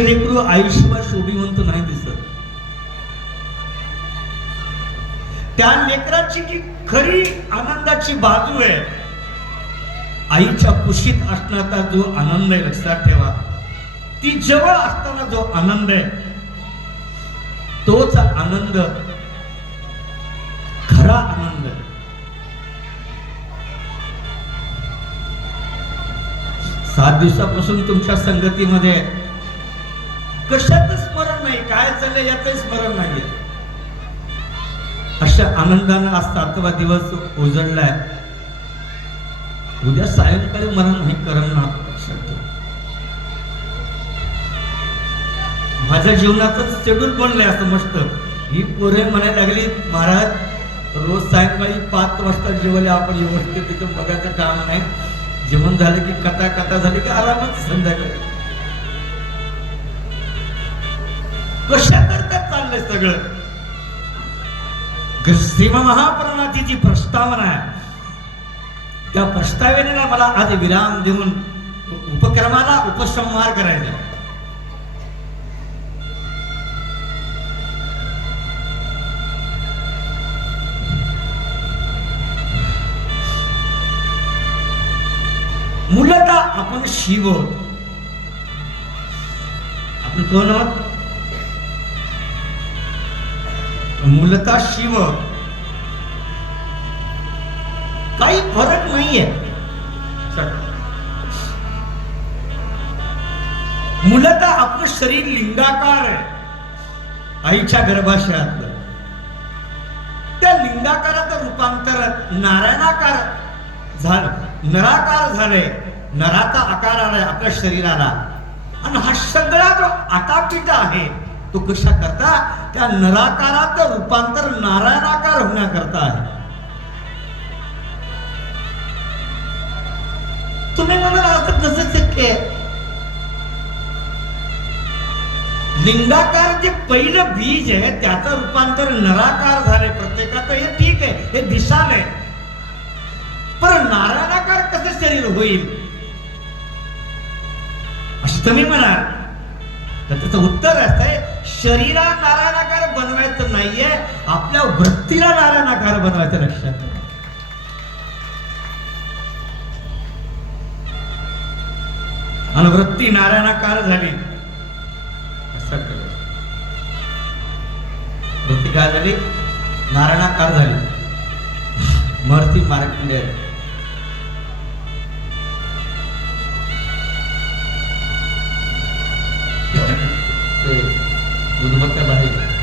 लेकरू आयुष्यभर शोभिवंत नाही दिसत. त्या लेकराची जी खरी आनंदाची बाजू आहे आईच्या कुशीत असणारा जो आनंद आहे लक्षात ठेवा. ती जवळ असताना जो आनंद आहे तोच आनंद खरा आनंद आहे. सात दिवसापासून तुमच्या संगतीमध्ये कशाच स्मरण नाही? काय चाललंय याच स्मरण नाही. अशा आनंदानं आज सातवा दिवस उजळलाय उद्या सायंकाळी मला नाही करणार माझ्या जीवनाचं शेड्यूल बनलंय असं मस्त. ही पोरे म्हणायला लागली महाराज रोज सायंकाळी पाच वाजता जेवले आपण व्यवस्थित तिथं बघायचं काम नाही. जेवण झालं की कथा कथा झाली की आरामच संध्याकाळी. कशा करता चाललंय सगळं? श्रीमा महाप्रणाची जी प्रस्तावना आहे त्या प्रस्तावनेला मला आज विराम देऊन उपक्रमाला उपसंहार करायचा आहे. मूलतः आपण शिव. आपण कोण आहोत? मुलता शिव. काही फरक नाहीये. मुलत आपलं शरीर लिंगाकार आहे. आईच्या गर्भाशयातलं. त्या लिंगाकाराचं रूपांतर नारायणाकार झालं. नराकार झालंय नराचा आकार आलाय आपल्या शरीराला. आणि हा सगळा जो आटापिटा आहे तो कशा करता त्या नराकाराचं रूपांतर नारायणाकार होण्याकरता आहे. तुम्ही म्हणाल असं कसं शक्य आहे? लिंगाकार जे पहिलं बीज आहे, त्याचं रूपांतर नराकार झाले. प्रत्येकाचं हे ठीक आहे, हे दिसालय पण नारायणाकार कसं शरीर होईल? असं तुम्ही म्हणाल. तर त्याचं उत्तर असं आहे शरीरा नारायणाकार बनवायचं नाहीये आपल्या वृत्तीला नारायणाकार बनवायचं लक्षात आणि वृत्ती नारायणाकार झाली. वृत्ती काय झाली? नारायणाकार झाली. मरती मार्कंडेय no.